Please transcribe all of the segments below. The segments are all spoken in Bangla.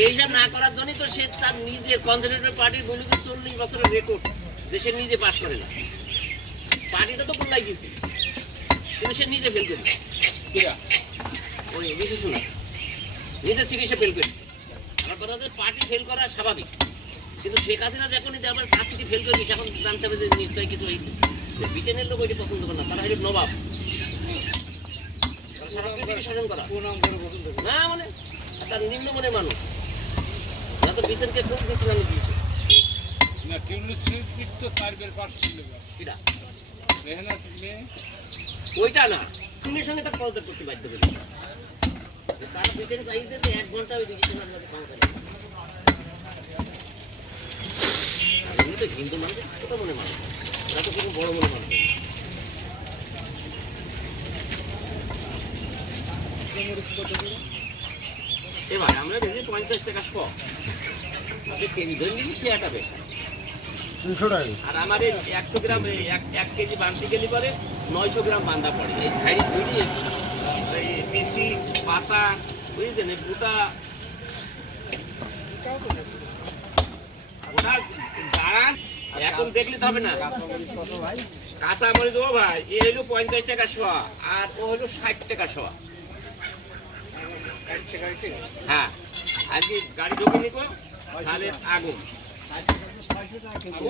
এইসব না করার জন্যই তো সে তার নিজের কনজারভেটিভ পার্টির বলি 40 বছরের রেকর্ড দেশে নিজে পাস করে না। পার্টিতে তো কোল্লাই গেছে, কিন্তু সে নিজে ফেল করি ওই বিশেষ না নিজের চিকিৎসা ফেল করি। আমার কথা হচ্ছে পার্টি ফেল করা স্বাভাবিক, কিন্তু শেখ হাসিনা যখনই আমরা তার সিটি ফেল করি এখন জানতে হবে যে নিশ্চয়ই কিছু হয়েছে। ব্রিটেনের লোক ওইটি পছন্দ করে না, তারা হলো নবাব, শাসন করা না মানে তার নিম্ন মনে মানুষ। তারা তো বিচেনকে খুব বেশি জানি দিয়েছে ওইটা না, তুমির সঙ্গে তার পদত্যাগ করতে বাধ্য করি। তারা ব্রিটেন চাইছে যে 1 ঘন্টা ওই ডিসিশন ক্ষমতা নেই। তো হিন্দু মানুষ ছোট মনে মানুষ, তারা তো কোনো বড় মনে মানুষ। এবার আমরা বেশি 50 টাকা শ কেজি ধরে নিলি সেটা বেশ 300 টাকা। আর আমার এই 100 গ্রাম 1 কেজি বান্তি গেলে পরে 900 গ্রাম বান্ধা পড়ে। এই ঝাড়ি ধুড়ি এই মিশি পাতা বুঝেছেন, এই গোটা ওটা দাঁড়ান এখন দেখলে তো হবে না। কাঁচা মরিচ ও ভাই এ হইলো 50 টাকা শ আর ও হইলো 60 টাকা শ। হ্যাঁ আজকে গাড়ি ঢোকে নিকো তাহলে আগুন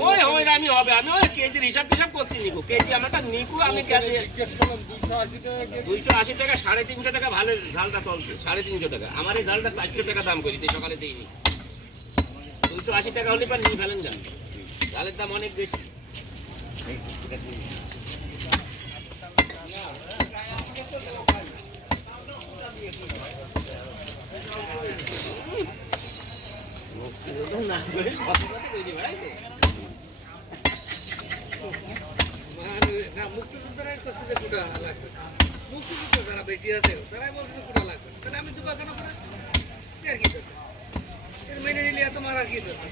ওই ওই আমি হবে, আমি ওই কেজির হিসাব টিসাব করতে নিকো। কেজি আমারটা নিকো আমি 280 টাকা 350 টাকা ভালো ঝালটা চলছে 350 টাকা। আমার এই ঝালটা 400 টাকা দাম করি, সকালে দিইনি। 280 টাকা হলে পর নিয়ে ফেলেন যান, ঝালের দাম অনেক বেশি। মুক্তিযোদ্ধারাই করছে যে কোটা লাগবে, মুক্তিযুদ্ধ যারা বেশি আছে তারাই বলছে যে কোটা লাগবে, তাহলে আমি দুবা কেন করে আর কি মেনে নিলে এত মারা কি দরকার।